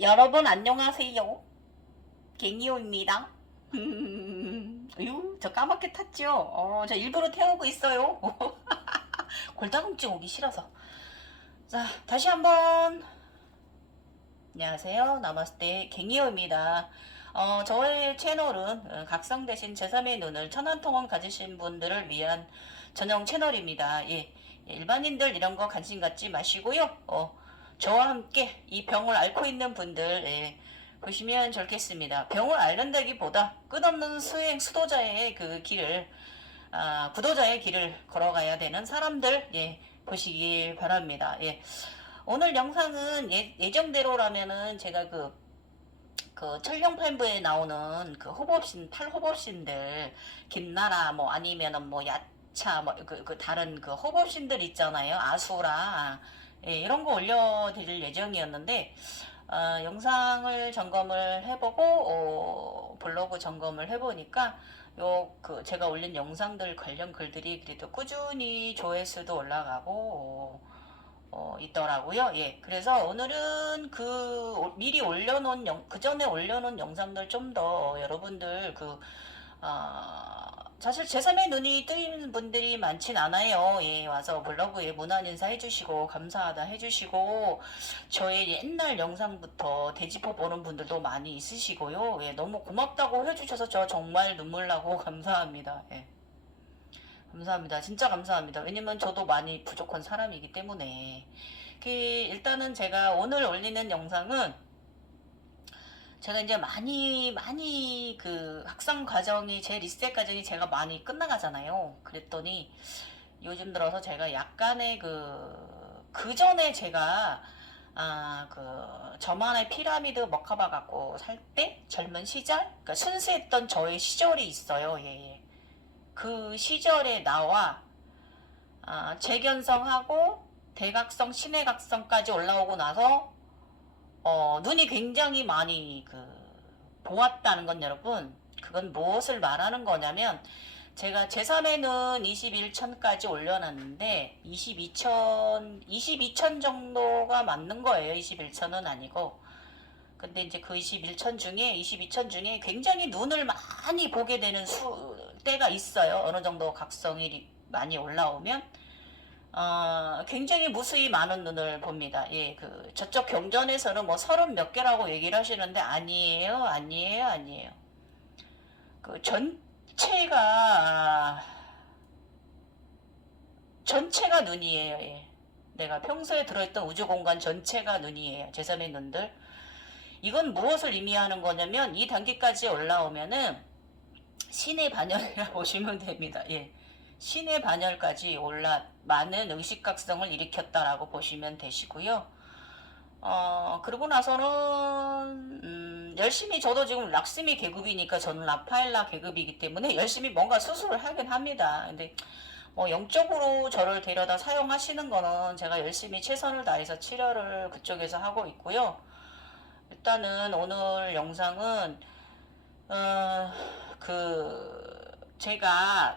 여러분 안녕하세요. 갱이호입니다. 저 까맣게 탔죠? 저 일부러 태우고 있어요. 골다공증 오기 싫어서. 자, 다시 한번. 안녕하세요. 나마스테 갱이호입니다. 저의 채널은 각성 대신 제3의 눈을 천안통원 가지신 분들을 위한 전용 채널입니다. 예, 일반인들 이런 거 관심 갖지 마시고요. 저와 함께 이 병을 앓고 있는 분들, 예, 보시면 좋겠습니다. 병을 앓는다기보다 끝없는 수도자의 그 길을, 구도자의 길을 걸어가야 되는 사람들, 예, 보시길 바랍니다. 예. 오늘 영상은 예정대로라면은 제가 그 천령팔부에 나오는 그 탈호법신들, 김나라, 뭐 아니면은 뭐 야차, 뭐 그 다른 그 호법신들 있잖아요. 아수라, 예, 이런 거 올려드릴 예정이었는데, 영상을 점검을 해보고, 블로그 점검을 해보니까, 제가 올린 영상들 관련 글들이 그래도 꾸준히 조회수도 올라가고, 있더라고요. 예. 그래서 오늘은 미리 올려놓은 그 전에 올려놓은 영상들 좀 더 여러분들 사실 제3의 눈이 뜨이는 분들이 많진 않아요. 예, 와서 블로그에 문안 인사 해주시고, 감사하다 해주시고, 저의 옛날 영상부터 되짚어 보는 분들도 많이 있으시고요. 예, 너무 고맙다고 해주셔서 저 정말 눈물 나고 감사합니다. 예. 감사합니다. 진짜 감사합니다. 왜냐면 저도 많이 부족한 사람이기 때문에. 일단은 제가 오늘 올리는 영상은 제가 이제 많이 그 학상 과정이, 제 리셋 과정이 제가 많이 끝나가잖아요. 그랬더니 요즘 들어서 제가 약간의 그 전에 제가 저만의 피라미드 먹혀봐 갖고 살 때 젊은 시절, 그러니까 순수했던 저의 시절이 있어요. 예, 예. 그 시절에 나와 재견성하고 대각성, 신해각성까지 올라오고 나서 눈이 굉장히 많이 보았다는 건, 여러분, 그건 무엇을 말하는 거냐면, 제가 제3회는 21천까지 올려놨는데 22천 정도가 맞는 거예요. 21천은 아니고. 근데 이제 그 22천 중에 굉장히 눈을 많이 보게 되는 때가 있어요. 어느 정도 각성이 많이 올라오면. 굉장히 무수히 많은 눈을 봅니다. 예, 저쪽 경전에서는 뭐 30 몇 개라고 얘기를 하시는데, 아니에요, 아니에요, 아니에요. 전체가 눈이에요, 예. 내가 평소에 들어있던 우주 공간 전체가 눈이에요. 제3의 눈들. 이건 무엇을 의미하는 거냐면, 이 단계까지 올라오면은 신의 반열이라 보시면 됩니다. 예. 신의 반열까지 많은 의식각성을 일으켰다라고 보시면 되시고요. 그러고 나서는, 열심히, 저도 지금 락스미 계급이니까 저는 라파엘라 계급이기 때문에 열심히 뭔가 수술을 하긴 합니다. 근데 영적으로 저를 데려다 사용하시는 거는 제가 열심히 최선을 다해서 치료를 그쪽에서 하고 있고요. 일단은 오늘 영상은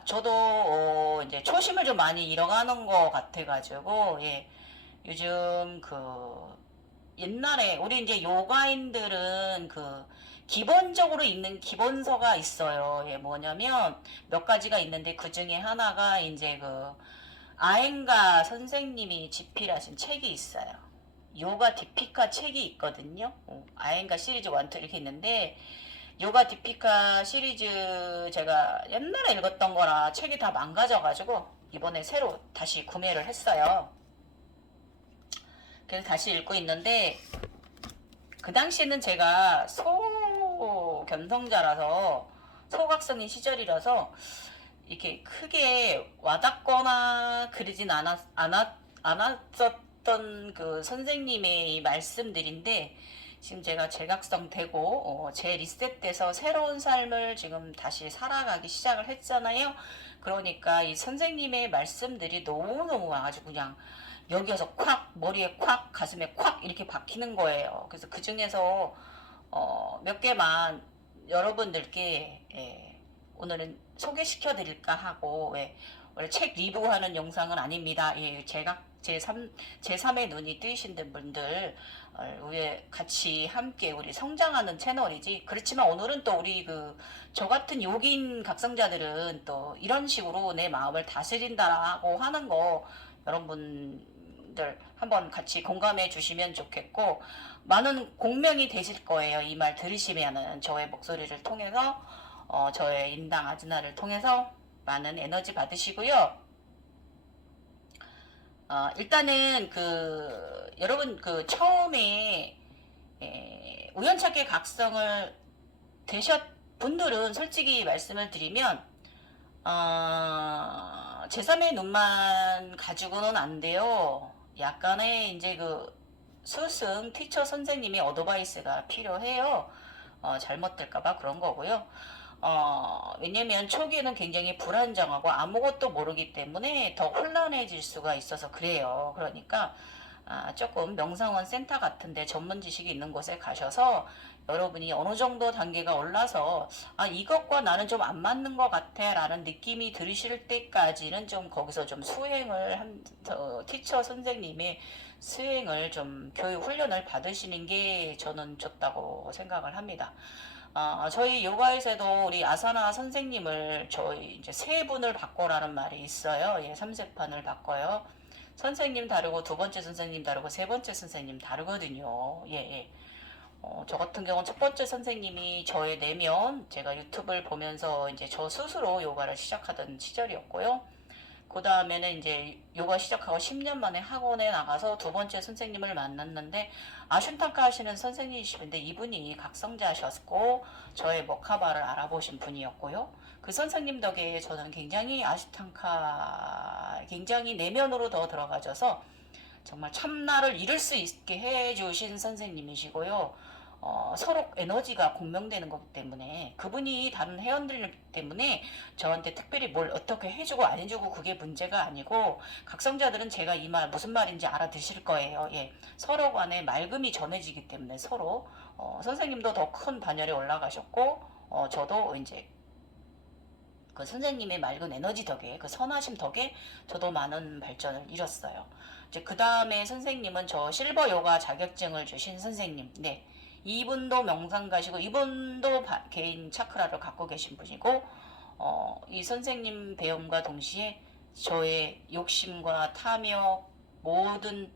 저도 이제 초심을 좀 많이 잃어가는 것 같아가지고, 예, 요즘 옛날에 우리 이제 요가인들은 기본적으로 있는 기본서가 있어요. 예, 뭐냐면 몇 가지가 있는데 그 중에 하나가 이제 아엥가 선생님이 집필하신 책이 있어요. 요가 디피카 책이 있거든요. 아엥가 시리즈 1, 2 이렇게 있는데, 요가 디피카 시리즈 제가 옛날에 읽었던 거라 책이 다 망가져가지고 이번에 새로 다시 구매를 했어요. 그래서 다시 읽고 있는데, 그 당시에는 제가 소견성자라서, 소각성인 시절이라서 이렇게 크게 와닿거나 그러진 않았었던 그 선생님의 말씀들인데, 지금 제가 재각성 되고 재리셋돼서 새로운 삶을 지금 다시 살아가기 시작을 했잖아요. 그러니까 이 선생님의 말씀들이 너무너무 아주 그냥 여기에서 콱, 머리에 콱, 가슴에 콱 이렇게 박히는 거예요. 그래서 그 중에서 몇 개만 여러분들께, 예, 오늘은 소개시켜 드릴까 하고, 예, 원래 책 리뷰하는 영상은 아닙니다. 예, 제3의 눈이 뜨이신 분들 위에 같이 함께 우리 성장하는 채널이지. 그렇지만 오늘은 또 우리 저 같은 욕인 각성자들은 또 이런 식으로 내 마음을 다스린다라고 하는 거 여러분들 한번 같이 공감해 주시면 좋겠고, 많은 공명이 되실 거예요. 이 말 들으시면은 저의 목소리를 통해서 저의 인당 아즈나를 통해서 많은 에너지 받으시고요. 일단은 여러분 처음에 우연찮게 각성을 되셨 분들은 솔직히 말씀을 드리면 제3의 눈만 가지고는 안 돼요. 약간의 이제 스승 티처 선생님의 어드바이스가 필요해요. 잘못될까봐 그런 거고요. 왜냐면 초기에는 굉장히 불안정하고 아무것도 모르기 때문에 더 혼란해질 수가 있어서 그래요. 그러니까 조금 명상원 센터 같은데 전문 지식이 있는 곳에 가셔서 여러분이 어느 정도 단계가 올라서 이것과 나는 좀 안 맞는 것 같아 라는 느낌이 들으실 때까지는 좀 거기서 좀 수행을 티처 선생님의 수행을 좀 교육 훈련을 받으시는 게 저는 좋다고 생각을 합니다. 저희 요가에서도 우리 아사나 선생님을 저희 이제 세 분을 바꿔라는 말이 있어요. 예, 3세판을 바꿔요. 선생님 다르고 두 번째 선생님 다르고 세 번째 선생님 다르거든요. 예, 예. 저 같은 경우는 첫 번째 선생님이 저의 내면, 제가 유튜브를 보면서 이제 저 스스로 요가를 시작하던 시절이었고요. 그 다음에는 이제 요가 시작하고 10년 만에 학원에 나가서 두 번째 선생님을 만났는데, 아슌탕카 하시는 선생님이신데 이분이 각성자셨고 저의 머카바를 알아보신 분이었고요. 그 선생님 덕에 저는 굉장히 아슌탕카 굉장히 내면으로 더 들어가져서 정말 참나를 이룰 수 있게 해주신 선생님이시고요. 서로 에너지가 공명되는 거기 때문에, 그분이 다른 회원들 때문에 저한테 특별히 뭘 어떻게 해주고 안 해주고 그게 문제가 아니고, 각성자들은 제가 이 말 무슨 말인지 알아드실 거예요. 예. 서로 간에 맑음이 전해지기 때문에 서로 선생님도 더 큰 반열에 올라가셨고, 저도 이제 그 선생님의 맑은 에너지 덕에, 그 선하심 덕에 저도 많은 발전을 이뤘어요. 이제 그 다음에 선생님은 저 실버 요가 자격증을 주신 선생님. 네. 이분도 명상가시고, 이분도 개인 차크라를 갖고 계신 분이고, 이 선생님 배움과 동시에 저의 욕심과 탐욕, 모든,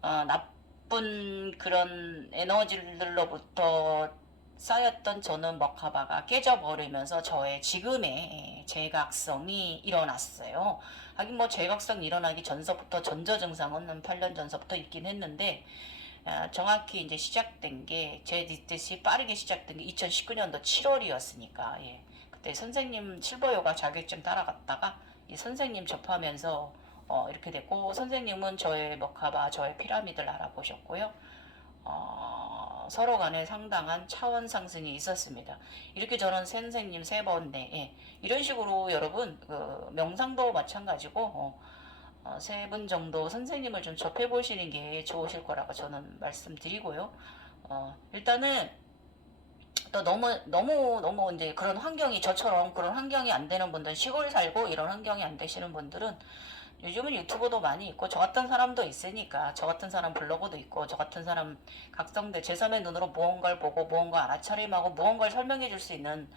나쁜 그런 에너지들로부터 쌓였던 저는 머카바가 깨져버리면서 저의 지금의 제각성이 일어났어요. 하긴 뭐 제각성 일어나기 전서부터 전저 증상은 한 8년 전서부터 있긴 했는데, 정확히 이제 시작된 게, 제 뜻이 빠르게 시작된 게 2019년도 7월이었으니까, 예. 그때 선생님 실버요가 자격증 따라갔다가 이 선생님 접하면서 이렇게 됐고, 선생님은 저의 머카바, 저의 피라미드를 알아보셨고요. 서로 간에 상당한 차원 상승이 있었습니다. 이렇게 저는 선생님 세 번, 네, 예. 이런 식으로 여러분, 명상도 마찬가지고, 세 분 정도 선생님을 좀 접해 보시는 게 좋으실 거라고 저는 말씀드리고요. 일단은 또 너무 이제 그런 환경이, 저처럼 그런 환경이 안 되는 분들, 시골 살고 이런 환경이 안 되시는 분들은 요즘은 유튜브도 많이 있고, 저 같은 사람도 있으니까, 저 같은 사람 블로그도 있고, 저 같은 사람 각성대 제3의 눈으로 무언가를 보고 무언가 알아차림하고 무언가를 설명해 줄 수 있는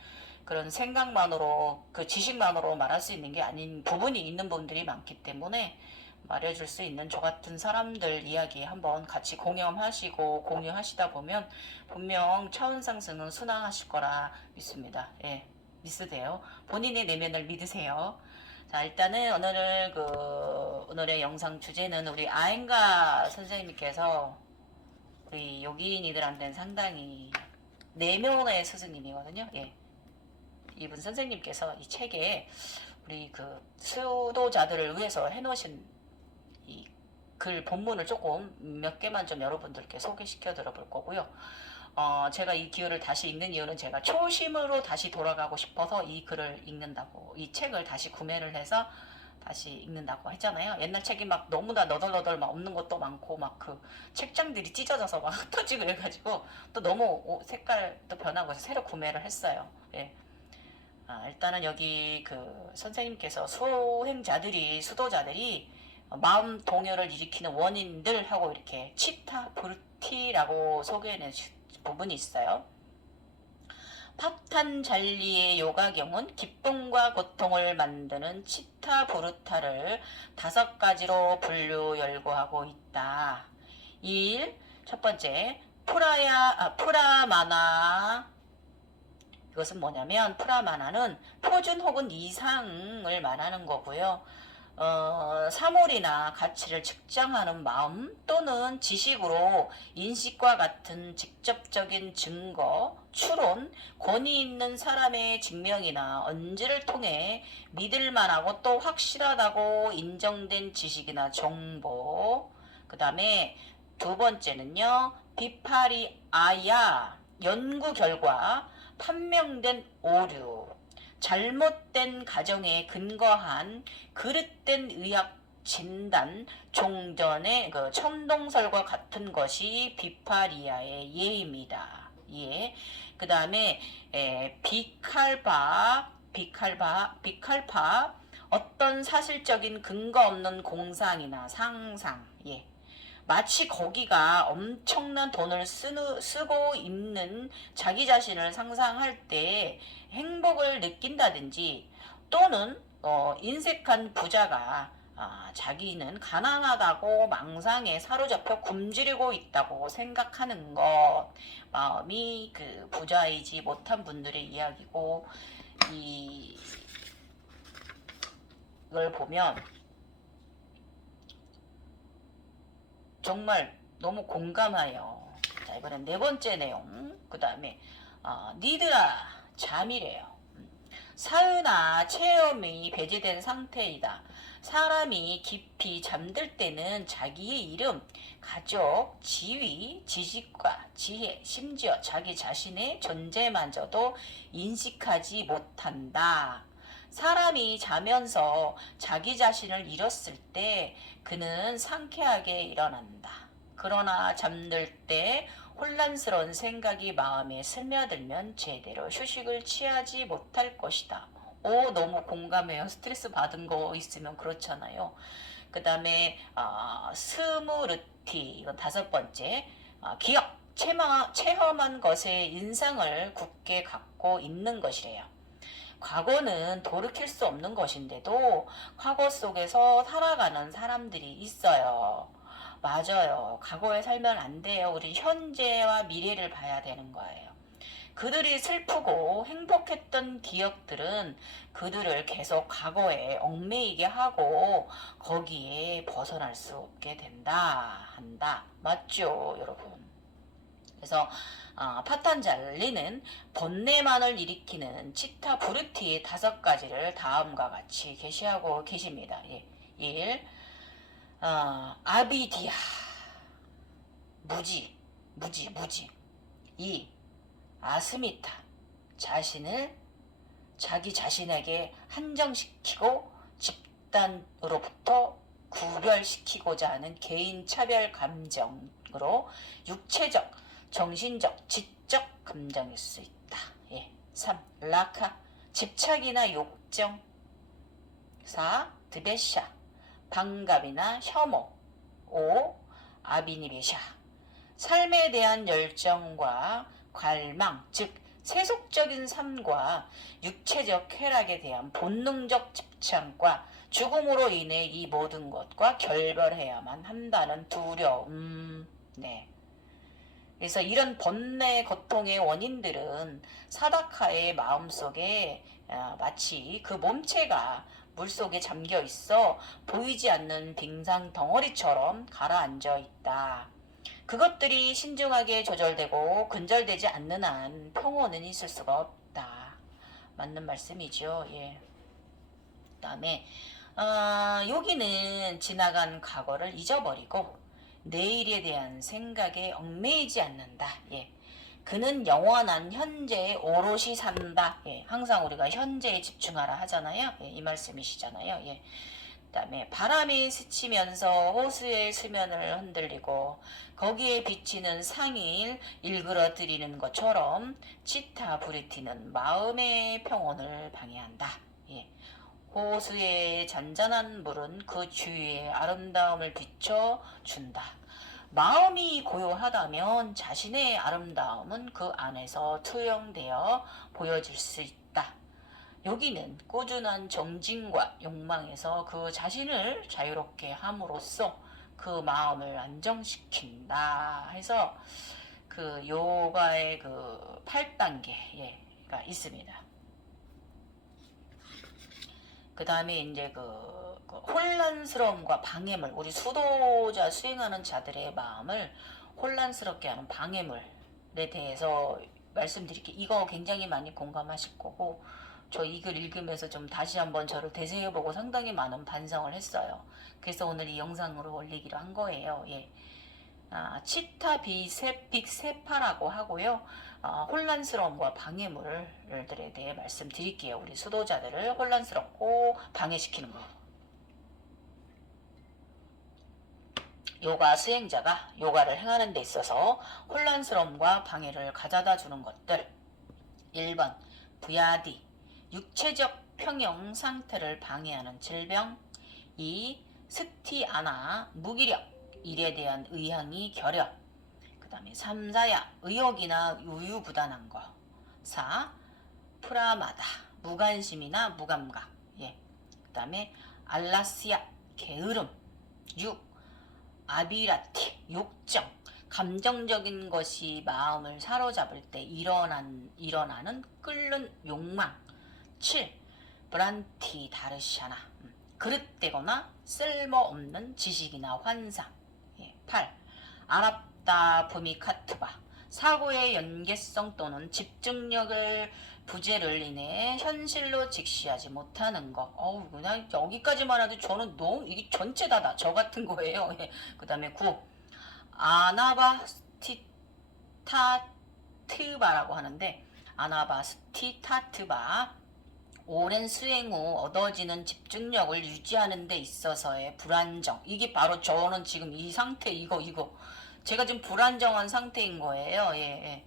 그런 생각만으로, 그 지식만으로 말할 수 있는 게 아닌 부분이 있는 분들이 많기 때문에, 말해줄 수 있는 저 같은 사람들 이야기 한번 같이 공유하시고 공유하시다 보면 분명 차원 상승은 순항하실 거라 믿습니다. 예, 믿으세요. 본인의 내면을 믿으세요. 자, 일단은 오늘의 영상 주제는 우리 아엔가 선생님께서 우리 요기인이들한테는 상당히 내면의 스승님이거든요. 예. 이분 선생님께서 이 책에 우리 수도자들을 위해서 해놓으신 이 글 본문을 조금 몇 개만 좀 여러분들께 소개시켜 드려볼 거고요. 제가 이 기회를 다시 읽는 이유는 제가 초심으로 다시 돌아가고 싶어서 이 글을 읽는다고, 이 책을 다시 구매를 해서 다시 읽는다고 했잖아요. 옛날 책이 막 너무나 너덜너덜 막 없는 것도 많고, 막 책장들이 찢어져서 막 터지고 이래가지고 또 너무 색깔도 변하고 해서 새로 구매를 했어요. 예. 일단은 여기 선생님께서 수도자들이 마음 동요를 일으키는 원인들 하고 이렇게 치타 브루티라고 소개하는 부분이 있어요. 파탄잘리의 요가경은 기쁨과 고통을 만드는 치타 브루타를 5가지로 분류 열거하고 있다. 1. 첫 번째 프라마나. 이것은 뭐냐면 프라마나는 표준 혹은 이상을 말하는 거고요. 사물이나 가치를 측정하는 마음 또는 지식으로 인식과 같은 직접적인 증거, 추론, 권위 있는 사람의 증명이나 언지를 통해 믿을만하고 또 확실하다고 인정된 지식이나 정보. 그 다음에 두 번째는요, 비파리아야, 연구 결과, 판명된 오류, 잘못된 가정에 근거한 그릇된 의학 진단, 종전의 그 천동설과 같은 것이 비파리아의 예입니다. 예. 그 다음에 비칼파, 어떤 사실적인 근거 없는 공상이나 상상. 예. 마치 거기가 엄청난 돈을 쓰고 있는 자기 자신을 상상할 때 행복을 느낀다든지, 또는 인색한 부자가 자기는 가난하다고 망상에 사로잡혀 굶주리고 있다고 생각하는 것, 마음이 그 부자이지 못한 분들의 이야기고, 이걸 보면 정말 너무 공감해요. 자, 이번엔 4번째 내용. 그 다음에 니드라, 잠이래요. 사유나 체험이 배제된 상태이다. 사람이 깊이 잠들 때는 자기의 이름, 가족, 지위, 지식과 지혜, 심지어 자기 자신의 존재마저도 인식하지 못한다. 사람이 자면서 자기 자신을 잃었을 때 그는 상쾌하게 일어난다. 그러나 잠들 때 혼란스러운 생각이 마음에 스며들면 제대로 휴식을 취하지 못할 것이다. 너무 공감해요. 스트레스 받은 거 있으면 그렇잖아요. 그 다음에 스무르티, 이건 5번째. 기억, 체험한 것의 인상을 굳게 갖고 있는 것이래요. 과거는 돌이킬 수 없는 것인데도 과거 속에서 살아가는 사람들이 있어요. 맞아요. 과거에 살면 안 돼요. 우리 현재와 미래를 봐야 되는 거예요. 그들이 슬프고 행복했던 기억들은 그들을 계속 과거에 얽매이게 하고 거기에 벗어날 수 없게 한다. 맞죠, 여러분? 그래서 파탄잘리는 번뇌만을 일으키는 치타 브루티의 5가지를 다음과 같이 게시하고 계십니다. 1. 아비디아, 무지. 2. 아스미타, 자기 자신에게 한정시키고 집단으로부터 구별시키고자 하는 개인 차별 감정으로 육체적, 정신적, 지적 감정일 수 있다. 3. 라카, 집착이나 욕정. 4. 드베샤, 반갑이나 혐오. 5. 아비니베샤, 삶에 대한 열정과 갈망, 즉 세속적인 삶과 육체적 쾌락에 대한 본능적 집착과 죽음으로 인해 이 모든 것과 결별해야만 한다는 두려움. 네. 그래서 이런 번뇌 고통의 원인들은 사다카의 마음속에 마치 그 몸체가 물속에 잠겨 있어 보이지 않는 빙상 덩어리처럼 가라앉아 있다. 그것들이 신중하게 조절되고 근절되지 않는 한 평온은 있을 수가 없다. 맞는 말씀이죠. 예. 그 다음에 여기는 지나간 과거를 잊어버리고 내일에 대한 생각에 얽매이지 않는다. 예. 그는 영원한 현재에 오롯이 산다. 예. 항상 우리가 현재에 집중하라 하잖아요. 예. 이 말씀이시잖아요. 예. 그 다음에 바람이 스치면서 호수의 수면을 흔들리고 거기에 비치는 상일 일그러뜨리는 것처럼 치타 브리티는 마음의 평온을 방해한다. 예. 호수의 잔잔한 물은 그 주위의 아름다움을 비춰준다. 마음이 고요하다면 자신의 아름다움은 그 안에서 투영되어 보여질 수 있다. 여기는 꾸준한 정진과 욕망에서 그 자신을 자유롭게 함으로써 그 마음을 안정시킨다 해서 그 요가의 그 8단계가 있습니다. 그 다음에 이제 그 혼란스러움과 방해물, 우리 수도자 수행하는 자들의 마음을 혼란스럽게 하는 방해물에 대해서 말씀드릴게요. 이거 굉장히 많이 공감하실 거고, 저 이 글 읽으면서 좀 다시 한번 저를 되새겨보고 상당히 많은 반성을 했어요. 그래서 오늘 이 영상으로 올리기로 한 거예요. 예. 치타 빅세파라고 하고요. 혼란스러움과 방해물들에 대해 말씀드릴게요. 우리 수도자들을 혼란스럽고 방해시키는 거. 요가 수행자가 요가를 행하는 데 있어서 혼란스러움과 방해를 가져다 주는 것들. 1번 부야디, 육체적 평형 상태를 방해하는 질병. 2. 스티아나, 무기력, 일에 대한 의향이 결여. 그 다음에 3. 사야, 의욕이나 우유부단한 거. 4. 프라마다, 무관심이나 무감각. 예. 그 다음에 알라시아, 게으름. 6. 아비라티, 욕정, 감정적인 것이 마음을 사로잡을 때 일어나는 끓는 욕망. 7. 브란티 다르샤나, 그릇되거나 쓸모없는 지식이나 환상. 8. 아랍다 부미카트바, 사고의 연계성 또는 집중력을 부재를 인해 현실로 직시하지 못하는 것. 그냥 여기까지만 해도 저는 너무 이게 전체 다다 저 같은 거예요. 그 다음에 9. 아나바스티타트바라고 하는데, 아나바스티타트바, 오랜 수행 후 얻어지는 집중력을 유지하는 데 있어서의 불안정. 이게 바로 저는 지금 이 상태, 이거. 제가 지금 불안정한 상태인 거예요. 예.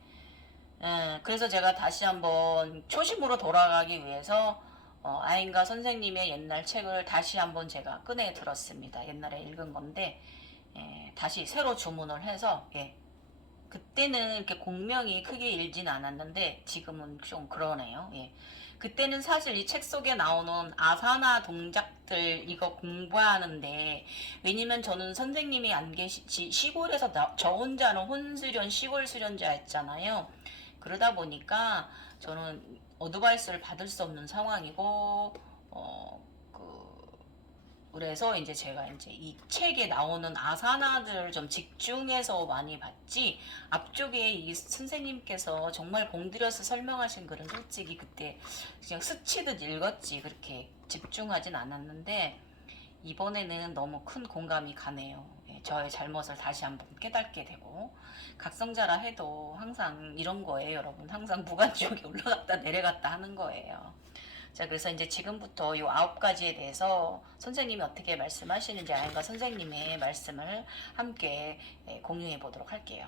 그래서 제가 다시 한번 초심으로 돌아가기 위해서 아인가 선생님의 옛날 책을 다시 한번 제가 꺼내 들었습니다. 옛날에 읽은 건데, 다시 새로 주문을 해서, 그때는 이렇게 공명이 크게 일진 않았는데 지금은 좀 그러네요. 그때는 사실 이 책 속에 나오는 아사나 동작들 이거 공부하는데, 왜냐면 저는 선생님이 안 시골에서 저 혼자는 혼수련 시골 수련자였잖아요. 그러다 보니까 저는 어드바이스를 받을 수 없는 상황이고, 그래서 이제 제가 이제 이 책에 나오는 아사나들을 좀 집중해서 많이 봤지, 앞쪽에 이 선생님께서 정말 공들여서 설명하신 글은 솔직히 그때 그냥 스치듯 읽었지 그렇게 집중하진 않았는데, 이번에는 너무 큰 공감이 가네요. 저의 잘못을 다시 한번 깨닫게 되고, 각성자라 해도 항상 이런 거예요, 여러분. 항상 무관지옥에 올라갔다 내려갔다 하는 거예요. 자, 그래서 이제 지금부터 요 9가지에 대해서 선생님이 어떻게 말씀하시는지 아닌가 선생님의 말씀을 함께 공유해 보도록 할게요.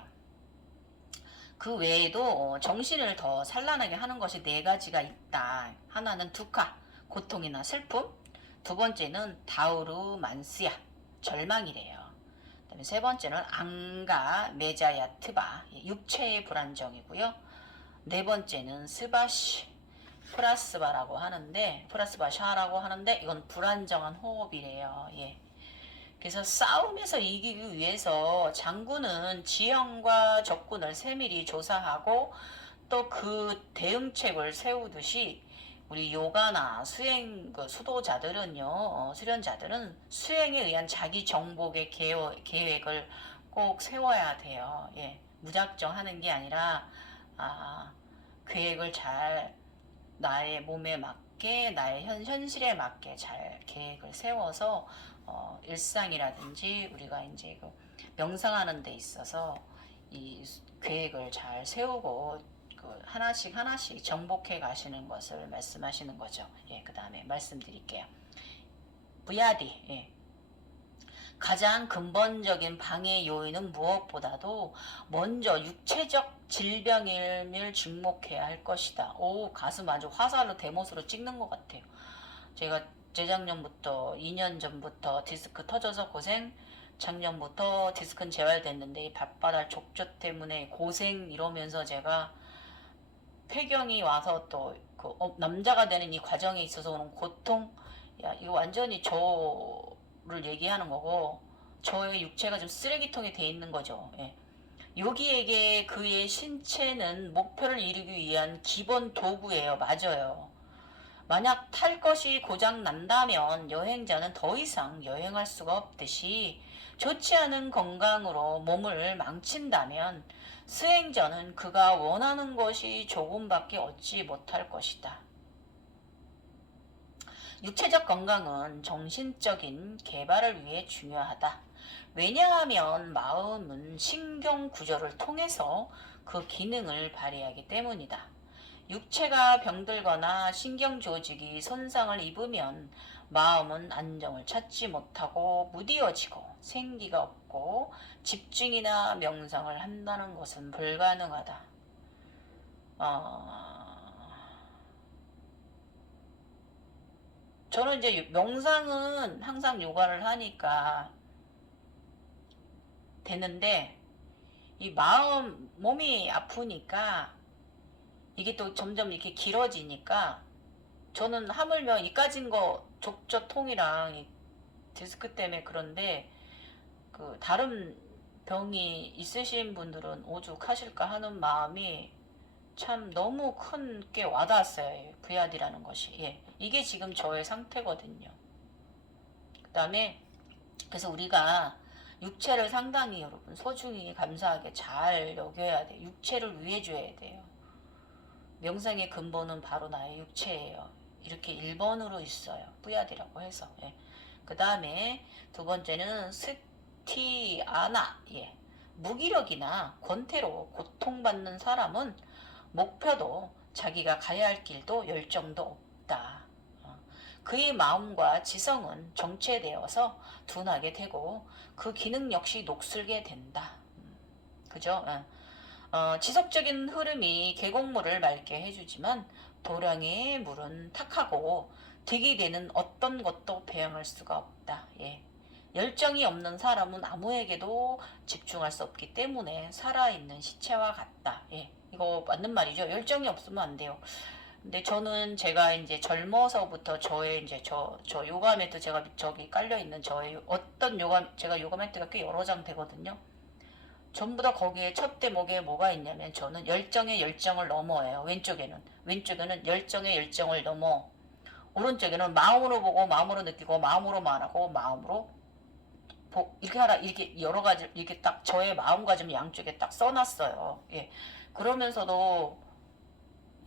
그 외에도 정신을 더 산란하게 하는 것이 4가지가 있다. 하나는 두카, 고통이나 슬픔. 두 번째는 다우르 만스야, 절망이래요. 그다음에 세 번째는 앙가 메자야트바, 육체의 불안정이고요. 네 번째는 스바시 프라스바라고 하는데, 프라스바샤라고 하는데, 이건 불안정한 호흡이래요. 그래서 싸움에서 이기기 위해서 장군은 지형과 적군을 세밀히 조사하고 또 그 대응책을 세우듯이, 우리 요가나 수행 수도자들은요, 수련자들은 수행에 의한 자기 정복의 계획을 꼭 세워야 돼요. 무작정 하는 게 아니라 계획을 잘, 나의 몸에 맞게, 나의 현실에 맞게 잘 계획을 세워서 일상이라든지 우리가 이제 그 명상하는 데 있어서 이 계획을 잘 세우고 하나씩 정복해 가시는 것을 말씀하시는 거죠. 그 다음에 말씀드릴게요. 부야디, 가장 근본적인 방해 요인은 무엇보다도 먼저 육체적 질병임을 직목해야 할 것이다. 가슴 아주 화살로 대못으로 찍는 것 같아요. 제가 재작년부터 2년 전부터 디스크 터져서 고생, 작년부터 디스크는 재활됐는데 이 밭바닥 족저 때문에 고생 이러면서 제가 폐경이 와서 또 그 남자가 되는 이 과정에 있어서 오는 고통, 야 이거 완전히 저를 얘기하는 거고 저의 육체가 좀 쓰레기통에 돼 있는 거죠. 예. 여기에게 그의 신체는 목표를 이루기 위한 기본 도구예요. 맞아요. 만약 탈 것이 고장 난다면 여행자는 더 이상 여행할 수가 없듯이 좋지 않은 건강으로 몸을 망친다면 수행자는 그가 원하는 것이 조금밖에 얻지 못할 것이다. 육체적 건강은 정신적인 개발을 위해 중요하다. 왜냐하면 마음은 신경 구조를 통해서 그 기능을 발휘하기 때문이다. 육체가 병들거나 신경 조직이 손상을 입으면 마음은 안정을 찾지 못하고 무디어지고 생기가 없고 집중이나 명상을 한다는 것은 불가능하다. 저는 이제 명상은 항상 요가를 하니까 되는데 이 몸이 아프니까 이게 또 점점 이렇게 길어지니까 저는 하물며 이까진 거 족저통이랑 이 디스크 때문에 그런데 그 다른 병이 있으신 분들은 오죽하실까 하는 마음이 참 너무 큰 게 와닿았어요. VR이라는 것이. 예. 이게 지금 저의 상태거든요. 그 다음에 그래서 우리가 육체를 상당히 여러분 소중히 감사하게 잘 여겨야 돼요. 육체를 위해 줘야 돼요. 명상의 근본은 바로 나의 육체예요. 이렇게 1번으로 있어요. 뿌야디라고 해서. 예. 그 다음에 두 번째는 스티아나. 예. 무기력이나 권태로 고통받는 사람은 목표도 자기가 가야 할 길도 열정도 없다. 그의 마음과 지성은 정체되어서 둔하게 되고 그 기능 역시 녹슬게 된다. 그죠? 지속적인 흐름이 계곡물을 맑게 해주지만 도량의 물은 탁하고 득이 되는 어떤 것도 배양할 수가 없다. 예. 열정이 없는 사람은 아무에게도 집중할 수 없기 때문에 살아있는 시체와 같다. 예. 이거 맞는 말이죠. 열정이 없으면 안 돼요. 근데 제가 이제 젊어서부터 저의 이제 저 요가 매트 제가 저기 깔려 있는 저의 어떤 제가 요가 매트가 꽤 여러 장 되거든요. 전부 다 거기에 첫 대목에 뭐가 있냐면 저는 열정의 열정을 넘어예요. 왼쪽에는 열정의 열정을 넘어, 오른쪽에는 마음으로 보고 마음으로 느끼고 마음으로 말하고 마음으로 이렇게 하라, 이렇게 여러 가지 이렇게 딱 저의 마음가짐 양쪽에 딱 써놨어요. 예. 그러면서도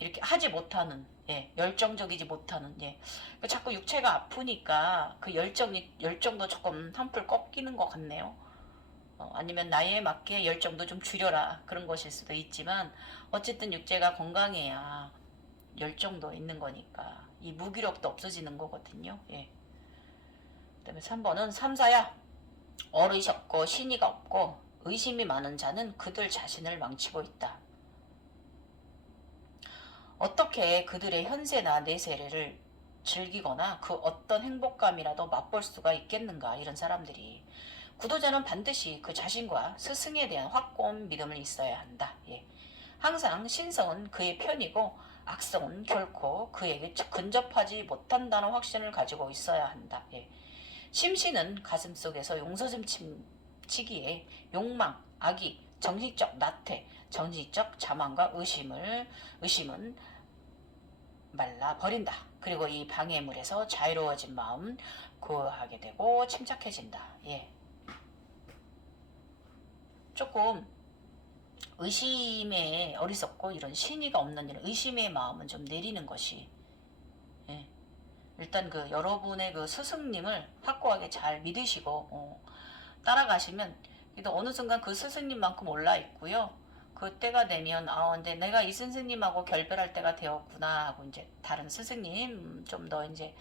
이렇게 하지 못하는, 예, 열정적이지 못하는, 예. 자꾸 육체가 아프니까 그 열정도 조금 한풀 꺾이는 것 같네요. 아니면 나이에 맞게 열정도 좀 줄여라 그런 것일 수도 있지만 어쨌든 육체가 건강해야 열정도 있는 거니까 이 무기력도 없어지는 거거든요. 예. 그다음에 3번은 삼사야. 어릇이 없고 신의가 없고 의심이 많은 자는 그들 자신을 망치고 있다. 어떻게 그들의 현세나 내세를 즐기거나 그 어떤 행복감이라도 맛볼 수가 있겠는가, 이런 사람들이. 구도자는 반드시 그 자신과 스승에 대한 확고한 믿음을 있어야 한다. 예. 항상 신성은 그의 편이고 악성은 결코 그에게 근접하지 못한다는 확신을 가지고 있어야 한다. 예. 심신은 가슴속에서 용서슴치기에 욕망, 악의, 정신적 나태, 정신적 자만과 의심은 말라 버린다. 그리고 이 방해물에서 자유로워진 마음 고요하게 되고 침착해진다. 예. 조금 의심에 어리석고 이런 신의가 없는 이런 의심의 마음은 좀 내리는 것이, 예. 일단 그 여러분의 그 스승님을 확고하게 잘 믿으시고 따라가시면 또 어느 순간 그 스승님만큼 올라 있고요. 그때가 되면 근데 내가 이 스승님하고 결별할 때가 되었구나 하고 이제 다른 스승님, 좀 더 이제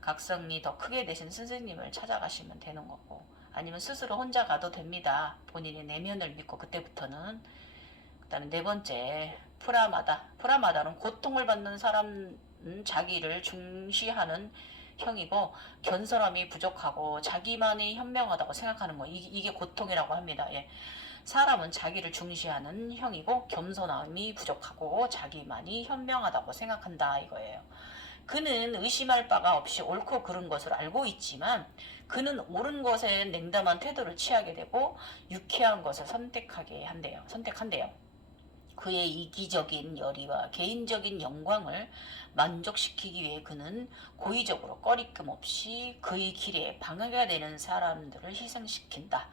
각성이 더 크게 되신 스승님을 찾아가시면 되는 거고, 아니면 스스로 혼자 가도 됩니다. 본인의 내면을 믿고 그때부터는. 그 다음에 네 번째, 프라마다는 고통을 받는 사람, 자기를 중시하는 형이고 견선함이 부족하고 자기만이 현명하다고 생각하는 거 이게 고통이라고 합니다. 예. 사람은 자기를 중시하는 형이고 겸손함이 부족하고 자기만이 현명하다고 생각한다 이거예요. 그는 의심할 바가 없이 옳고 그른 것을 알고 있지만 그는 옳은 것에 냉담한 태도를 취하게 되고 유쾌한 것을 선택한대요. 그의 이기적인 열의와 개인적인 영광을 만족시키기 위해 그는 고의적으로 꺼리낌 없이 그의 길에 방해가 되는 사람들을 희생시킨다.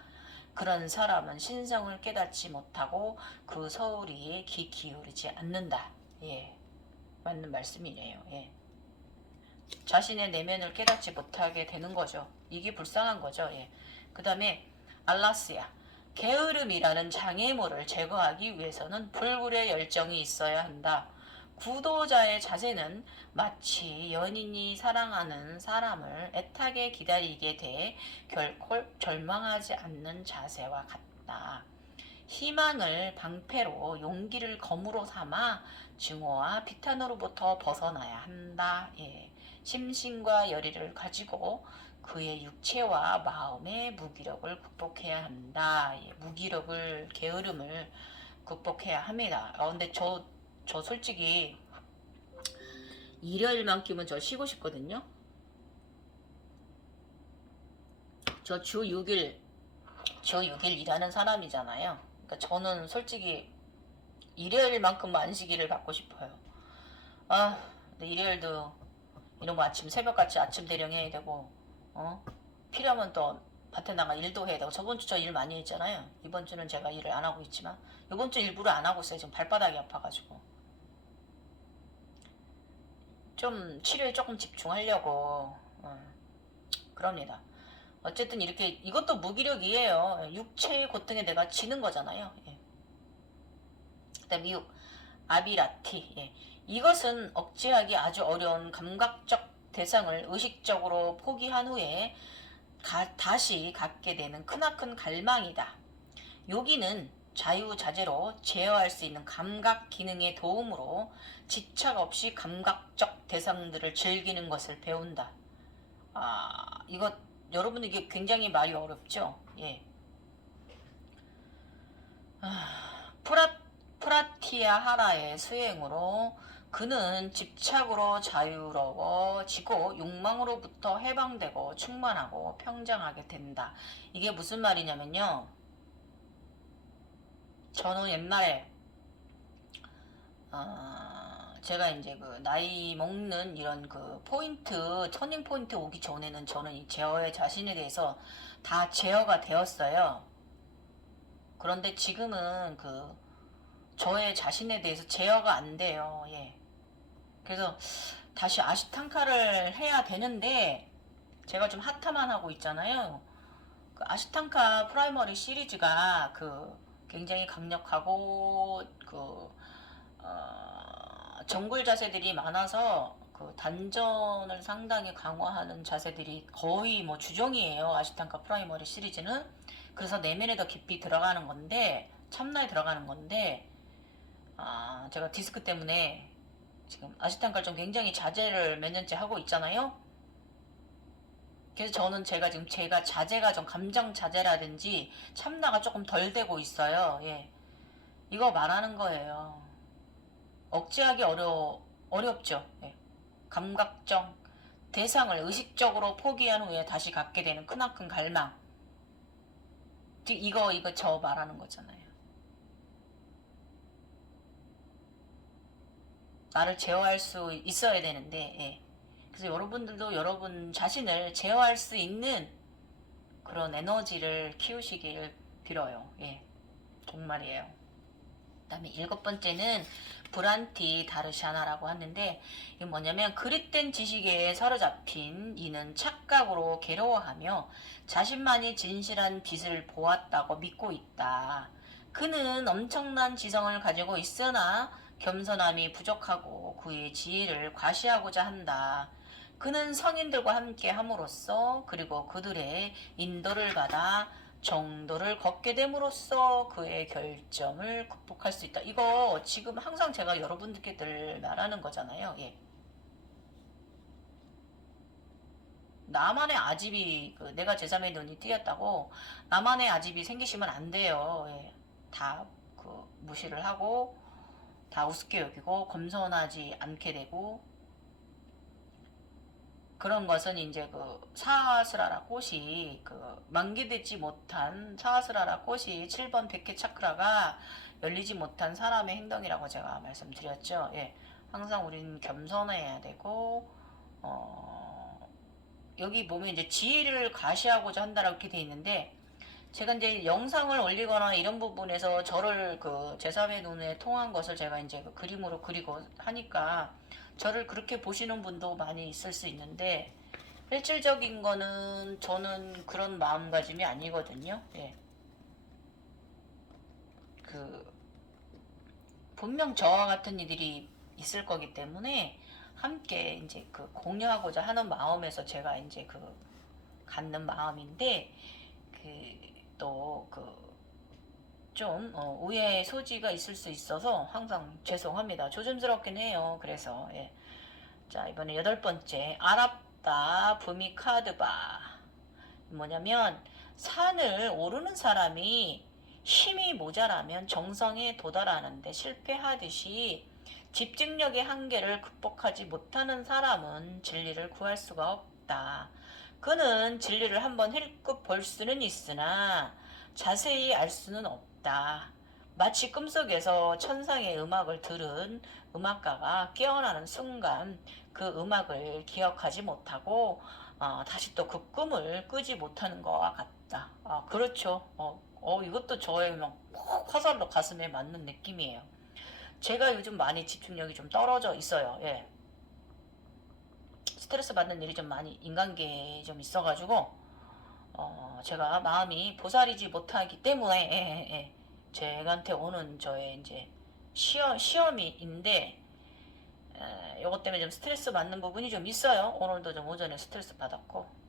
그런 사람은 신성을 깨닫지 못하고 그 서울이에 귀 기울이지 않는다. 예, 맞는 말씀이네요. 예. 자신의 내면을 깨닫지 못하게 되는 거죠. 이게 불쌍한 거죠. 예. 그 다음에 알라스야. 게으름이라는 장애물을 제거하기 위해서는 불굴의 열정이 있어야 한다. 구도자의 자세는 마치 연인이 사랑하는 사람을 애타게 기다리게 돼 결코 절망하지 않는 자세와 같다. 희망을 방패로 용기를 검으로 삼아 증오와 비탄으로부터 벗어나야 한다. 예. 심신과 열의를 가지고 그의 육체와 마음의 무기력을 극복해야 한다. 예. 무기력을 게으름을 극복해야 합니다. 근데 저 솔직히 일요일만큼은 저 쉬고 싶거든요. 저 주 6일 일하는 사람이잖아요. 그러니까 저는 솔직히 일요일만큼 안식일을 갖고 싶어요. 근데 일요일도 이런 거 새벽같이 아침 대령 해야 되고, 필요하면 또 밭에 나가 일도 해야 되고, 저번 주 저 일 많이 했잖아요. 이번 주는 제가 일을 안 하고 있지만, 이번 주 일부러 안 하고 있어요. 지금 발바닥이 아파가지고. 좀 치료에 조금 집중하려고, 그럽니다. 어쨌든 이렇게, 이것도 무기력이에요. 육체의 고통에 내가 지는 거잖아요. 예. 그 다음 이 아비라티. 예. 이것은 억제하기 아주 어려운 감각적 대상을 의식적으로 포기한 후에 다시 갖게 되는 크나큰 갈망이다. 요기는 자유자재로 제어할 수 있는 감각 기능의 도움으로 지착 없이 감각적 대상들을 즐기는 것을 배운다. 이거 여러분 이게 굉장히 말이 어렵죠? 예. 프라티아 하라의 수행으로 그는 집착으로 자유로워지고 욕망으로부터 해방되고 충만하고 평정하게 된다. 이게 무슨 말이냐면요. 저는 옛날에 제가 이제 그 나이 먹는 이런 그 포인트 터닝 포인트 오기 전에는 저는 이 저의 자신에 대해서 다 제어가 되었어요. 그런데 지금은 그 저의 자신에 대해서 제어가 안 돼요. 예. 그래서 다시 아시탄카를 해야 되는데 제가 좀 핫타만 하고 있잖아요. 그 아시탄카 프라이머리 시리즈가 그 굉장히 강력하고 그 정글 자세들이 많아서 그 단전을 상당히 강화하는 자세들이 거의 뭐 주종이에요. 아시탄카 프라이머리 시리즈는. 그래서 내면에 더 깊이 들어가는 건데 참나에 들어가는 건데 제가 디스크 때문에 지금 아시탄카를 좀 굉장히 자제를 몇 년째 하고 있잖아요. 그래서 저는 제가 자제가 좀 감정 자제라든지 참나가 조금 덜 되고 있어요. 예. 이거 말하는 거예요. 억제하기 어렵죠. 예. 감각적 대상을 의식적으로 포기한 후에 다시 갖게 되는 크나큰 갈망. 이거 저 말하는 거잖아요. 나를 제어할 수 있어야 되는데, 예. 그래서 여러분들도 여러분 자신을 제어할 수 있는 그런 에너지를 키우시길 빌어요. 예. 정말이에요. 그 다음에 7번째는 브란티 다르샤나라고 하는데, 이게 뭐냐면 그릇된 지식에 사로잡힌 이는 착각으로 괴로워하며 자신만이 진실한 빛을 보았다고 믿고 있다. 그는 엄청난 지성을 가지고 있으나 겸손함이 부족하고 그의 지혜를 과시하고자 한다. 그는 성인들과 함께 함으로써 그리고 그들의 인도를 받아 정도를 걷게 됨으로써 그의 결점을 극복할 수 있다. 이거 지금 항상 제가 여러분들께 늘 말하는 거잖아요. 예. 나만의 아집이 내가 제3의 눈이 띄었다고 나만의 아집이 생기시면 안 돼요. 예. 다 무시를 하고 다 우습게 여기고 겸손하지 않게 되고 그런 것은 이제 사하스라라 꽃이 만개되지 못한 사하스라라 꽃이 7번 백회 차크라가 열리지 못한 사람의 행동이라고 제가 말씀드렸죠. 예. 항상 우리는 겸손해야 되고 여기 보면 이제 지혜를 가시하고자 한다라고 이렇게 돼 있는데 제가 이제 영상을 올리거나 이런 부분에서 저를 제3의 눈에 통한 것을 제가 이제 그림으로 그리고 하니까 저를 그렇게 보시는 분도 많이 있을 수 있는데 실질적인 거는 저는 그런 마음가짐이 아니거든요. 예. 분명 저와 같은 이들이 있을 거기 때문에 함께 이제 공유하고자 하는 마음에서 제가 이제 갖는 마음인데 또 좀 오해의 소지가 있을 수 있어서 항상 죄송합니다. 조심스럽긴 해요. 그래서 예. 자, 이번에 8번째 아랍다 부미카드바 뭐냐면 산을 오르는 사람이 힘이 모자라면 정성에 도달하는데 실패하듯이 집중력의 한계를 극복하지 못하는 사람은 진리를 구할 수가 없다. 그는 진리를 한번 힐끗 볼 수는 있으나 자세히 알 수는 없다. 마치 꿈속에서 천상의 음악을 들은 음악가가 깨어나는 순간 그 음악을 기억하지 못하고 다시 또 그 꿈을 끄지 못하는 것과 같다. 그렇죠. 이것도 저의 막 화살로 가슴에 맞는 느낌이에요. 제가 요즘 많이 집중력이 좀 떨어져 있어요. 예. 스트레스 받는 일이 좀 많이 인간계에 좀 있어가지고 제가 마음이 보살이지 못하기 때문에 제가한테 오는 저의 이제 시험인데 요것 때문에 좀 스트레스 받는 부분이 좀 있어요. 오늘도 좀 오전에 스트레스 받았고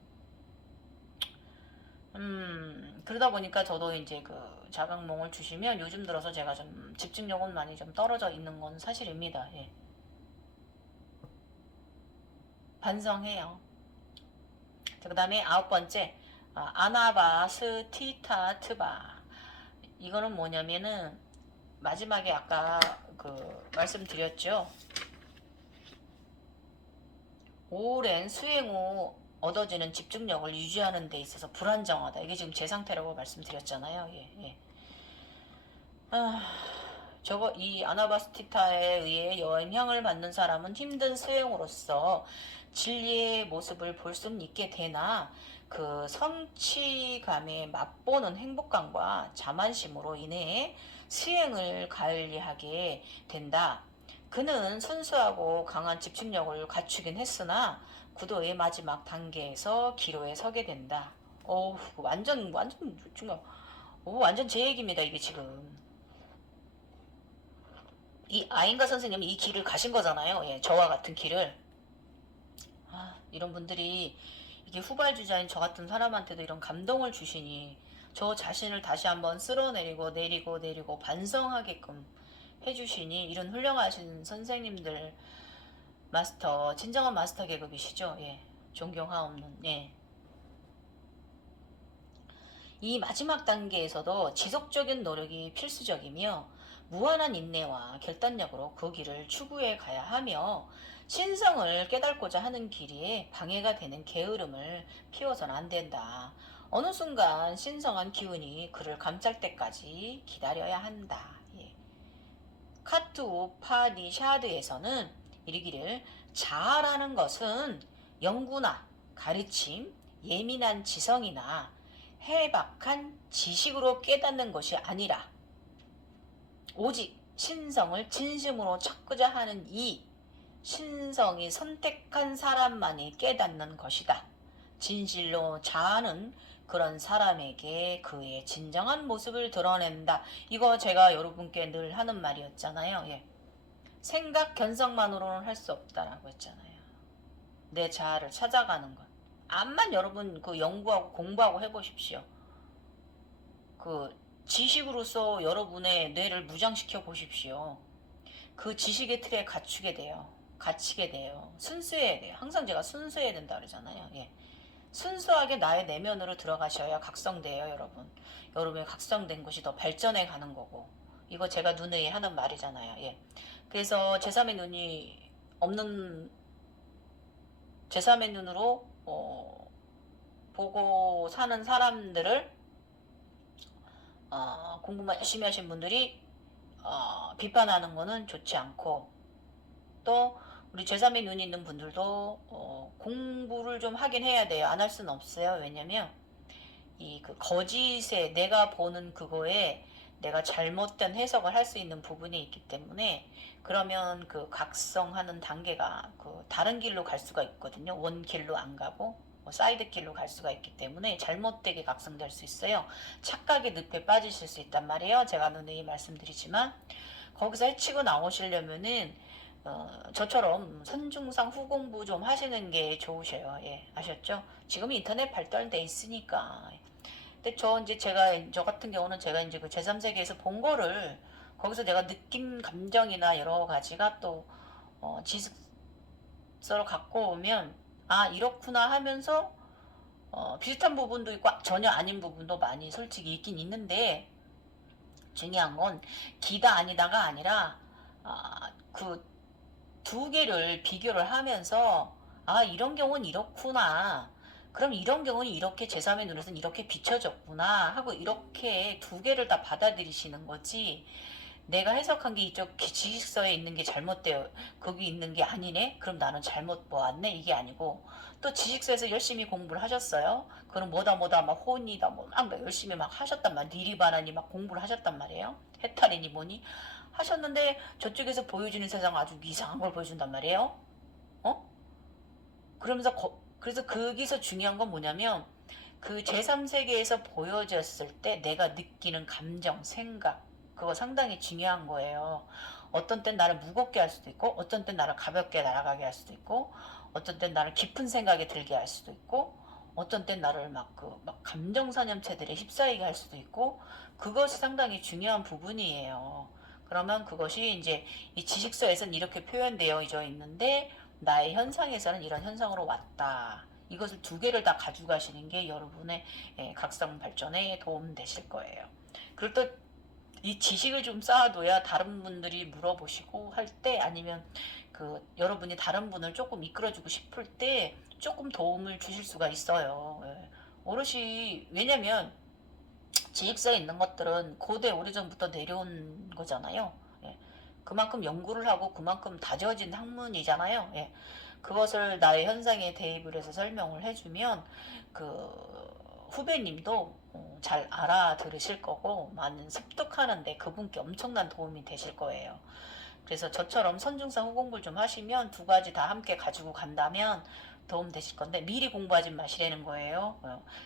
그러다 보니까 저도 이제 자각몽을 주시면 요즘 들어서 제가 좀 집중력은 많이 좀 떨어져 있는 건 사실입니다. 예. 반성해요. 그 다음에 9번째 아나바스티타트바 이거는 뭐냐면은 마지막에 아까 말씀드렸죠. 오랜 수행 후 얻어지는 집중력을 유지하는 데 있어서 불안정하다. 이게 지금 제 상태라고 말씀드렸잖아요. 예, 예. 이 아나바스티타에 의해 영향을 받는 사람은 힘든 수행으로서 진리의 모습을 볼 수는 있게 되나 성취감에 맛보는 행복감과 자만심으로 인해 수행을 관리하게 된다. 그는 순수하고 강한 집중력을 갖추긴 했으나 구도의 마지막 단계에서 기로에 서게 된다. 완전 중요. 완전 제 얘기입니다. 이게 지금. 이 아인가 선생님이 이 길을 가신 거잖아요. 예, 저와 같은 길을. 이런 분들이 이게 후발주자인 저 같은 사람한테도 이런 감동을 주시니 저 자신을 다시 한번 쓸어내리고 내리고 반성하게끔 해주시니 이런 훌륭하신 선생님들 마스터 진정한 마스터 계급이시죠. 예, 존경하옵는. 예. 이 마지막 단계에서도 지속적인 노력이 필수적이며 무한한 인내와 결단력으로 그 길을 추구해 가야 하며 신성을 깨닫고자 하는 길에 방해가 되는 게으름을 피워서는 안 된다. 어느 순간 신성한 기운이 그를 감쌀 때까지 기다려야 한다. 예. 카투 파니샤드에서는 이르기를 자아라는 것은 연구나 가르침, 예민한 지성이나 해박한 지식으로 깨닫는 것이 아니라 오직 신성을 진심으로 찾고자 하는 이 신성이 선택한 사람만이 깨닫는 것이다. 진실로 자아는 그런 사람에게 그의 진정한 모습을 드러낸다. 이거 제가 여러분께 늘 하는 말이었잖아요. 예. 생각 견성만으로는 할 수 없다라고 했잖아요. 내 자아를 찾아가는 것. 암만 여러분 연구하고 공부하고 해보십시오. 지식으로서 여러분의 뇌를 무장시켜 보십시오. 그 지식의 틀에 갇히게 돼요. 순수해야 돼요. 항상 제가 순수해야 된다 그러잖아요. 예. 순수하게 나의 내면으로 들어가셔야 각성돼요, 여러분. 여러분의 각성된 것이 더 발전해 가는 거고. 이거 제가 누누이 하는 말이잖아요. 예. 그래서 제3의 눈이 없는 제3의 눈으로 보고 사는 사람들을 공부만 열심히 하신 분들이 비판하는 거는 좋지 않고, 또 우리 제3의 눈이 있는 분들도 공부를 좀 하긴 해야 돼요. 안 할 수는 없어요. 왜냐면 이 그 거짓에 내가 보는 그거에 내가 잘못된 해석을 할 수 있는 부분이 있기 때문에, 그러면 그 각성하는 단계가 그 다른 길로 갈 수가 있거든요. 원 길로 안 가고 사이드 길로 갈 수가 있기 때문에 잘못되게 각성될 수 있어요. 착각의 늪에 빠지실 수 있단 말이에요. 제가 누누이 말씀드리지만, 거기서 해치고 나오시려면은 저처럼 선중상 후공부 좀 하시는 게 좋으셔요. 예, 아셨죠? 지금 인터넷 발달돼 있으니까. 근데 저 같은 경우는 제가 이제 그 제3세계에서 본 거를 거기서 내가 느낀 감정이나 여러 가지가 또 지식서로 갖고 오면, 아, 이렇구나 하면서 비슷한 부분도 있고 전혀 아닌 부분도 많이 솔직히 있긴 있는데, 중요한 건 기다 아니다가 아니라 그 두 개를 비교를 하면서, 아, 이런 경우는 이렇구나, 그럼 이런 경우는 이렇게 제3의 눈에서는 이렇게 비춰졌구나 하고, 이렇게 두 개를 다 받아들이시는 거지, 내가 해석한 게 이쪽 지식서에 있는 게 잘못되어 거기 있는 게 아니네, 그럼 나는 잘못 보았네, 이게 아니고, 또 지식서에서 열심히 공부를 하셨어요. 그럼 뭐다 막 혼이다 막 열심히 막 하셨단 말이에요. 니리바나니 막 공부를 하셨단 말이에요. 해탈이니 뭐니 하셨는데, 저쪽에서 보여주는 세상 아주 이상한 걸 보여준단 말이에요. 어? 그래서 거기서 중요한 건 뭐냐면, 그 제3세계에서 보여졌을 때 내가 느끼는 감정, 생각, 그거 상당히 중요한 거예요. 어떤 땐 나를 무겁게 할 수도 있고, 어떤 땐 나를 가볍게 날아가게 할 수도 있고, 어떤 땐 나를 깊은 생각에 들게 할 수도 있고, 어떤 땐 나를 막 감정사념체들에 휩싸이게 할 수도 있고, 그것이 상당히 중요한 부분이에요. 그러면 그것이 이제 이 지식서에서는 이렇게 표현되어 있는데, 나의 현상에서는 이런 현상으로 왔다. 이것을 두 개를 다 가져가시는 게 여러분의 각성 발전에 도움 되실 거예요. 그리고 또 이 지식을 좀 쌓아둬야 다른 분들이 물어보시고 할 때, 아니면 그 여러분이 다른 분을 조금 이끌어주고 싶을 때 조금 도움을 주실 수가 있어요. 예. 어르신, 왜냐면 지식서에 있는 것들은 고대 오래전부터 내려온 거잖아요. 예. 그만큼 연구를 하고 그만큼 다져진 학문이잖아요. 예. 그것을 나의 현상에 대입을 해서 설명을 해주면 그 후배님도 잘 알아들으실 거고, 많은 습득하는데 그분께 엄청난 도움이 되실 거예요. 그래서 저처럼 선중상 후공부를 좀 하시면 두 가지 다 함께 가지고 간다면 도움 되실 건데, 미리 공부하지 마시라는 거예요.